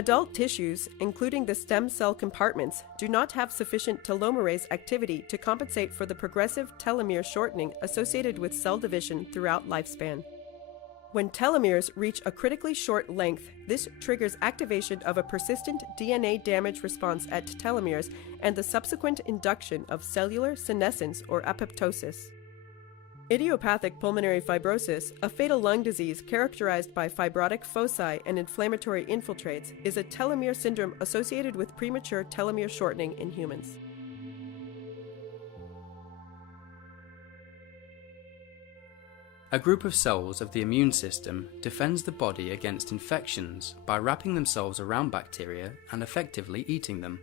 Adult tissues, including the stem cell compartments, do not have sufficient telomerase activity to compensate for the progressive telomere shortening associated with cell division throughout lifespan. When telomeres reach a critically short length, this triggers activation of a persistent DNA damage response at telomeres and the subsequent induction of cellular senescence or apoptosis. Idiopathic pulmonary fibrosis, a fatal lung disease characterized by fibrotic foci and inflammatory infiltrates, is a telomere syndrome associated with premature telomere shortening in humans. A group of cells of the immune system defends the body against infections by wrapping themselves around bacteria and effectively eating them.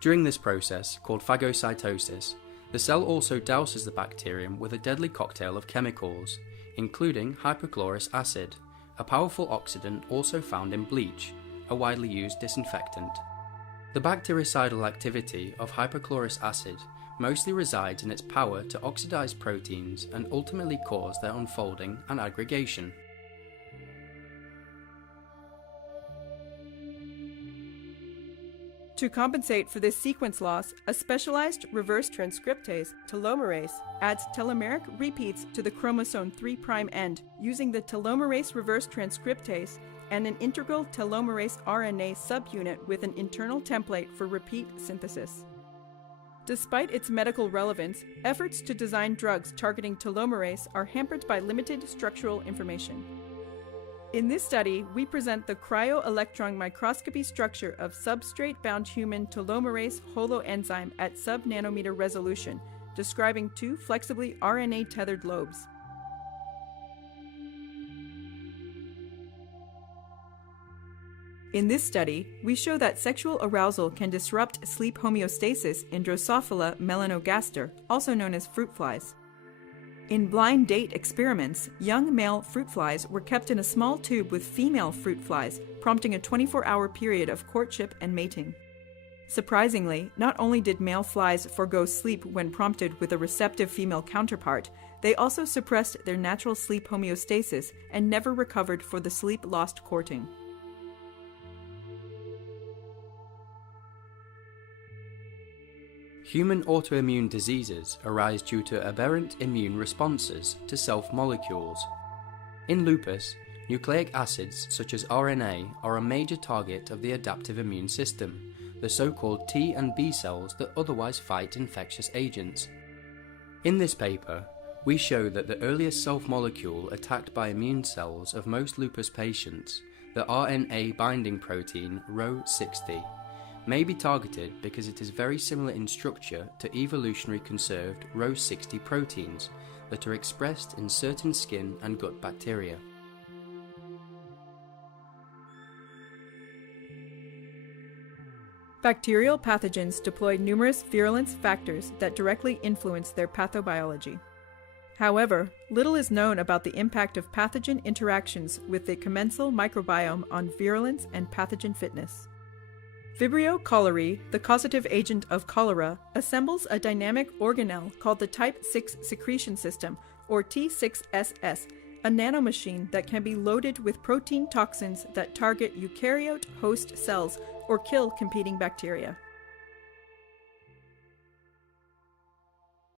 During this process, called phagocytosis, the cell also douses the bacterium with a deadly cocktail of chemicals, including hypochlorous acid, a powerful oxidant also found in bleach, a widely used disinfectant. The bactericidal activity of hypochlorous acid mostly resides in its power to oxidize proteins and ultimately cause their unfolding and aggregation. To compensate for this sequence loss, a specialized reverse transcriptase, telomerase, adds telomeric repeats to the chromosome 3' end using the telomerase reverse transcriptase and an integral telomerase RNA subunit with an internal template for repeat synthesis. Despite its medical relevance, efforts to design drugs targeting telomerase are hampered by limited structural information. In this study, we present the cryo-electron microscopy structure of substrate-bound human telomerase holoenzyme at sub-nanometer resolution, describing two flexibly RNA-tethered lobes. In this study, we show that sexual arousal can disrupt sleep homeostasis in Drosophila melanogaster, also known as fruit flies. In blind date experiments, young male fruit flies were kept in a small tube with female fruit flies, prompting a 24-hour period of courtship and mating. Surprisingly, not only did male flies forego sleep when prompted with a receptive female counterpart, they also suppressed their natural sleep homeostasis and never recovered for the sleep-lost courting. Human autoimmune diseases arise due to aberrant immune responses to self-molecules. In lupus, nucleic acids such as RNA are a major target of the adaptive immune system, the so-called T and B cells that otherwise fight infectious agents. In this paper, we show that the earliest self-molecule attacked by immune cells of most lupus patients, the RNA binding protein Rho60, may be targeted because it is very similar in structure to evolutionary conserved Rho60 proteins that are expressed in certain skin and gut bacteria. Bacterial pathogens deploy numerous virulence factors that directly influence their pathobiology. However, little is known about the impact of pathogen interactions with the commensal microbiome on virulence and pathogen fitness. Vibrio cholerae, the causative agent of cholera, assembles a dynamic organelle called the type 6 secretion system, or T6SS, a nanomachine that can be loaded with protein toxins that target eukaryote host cells or kill competing bacteria.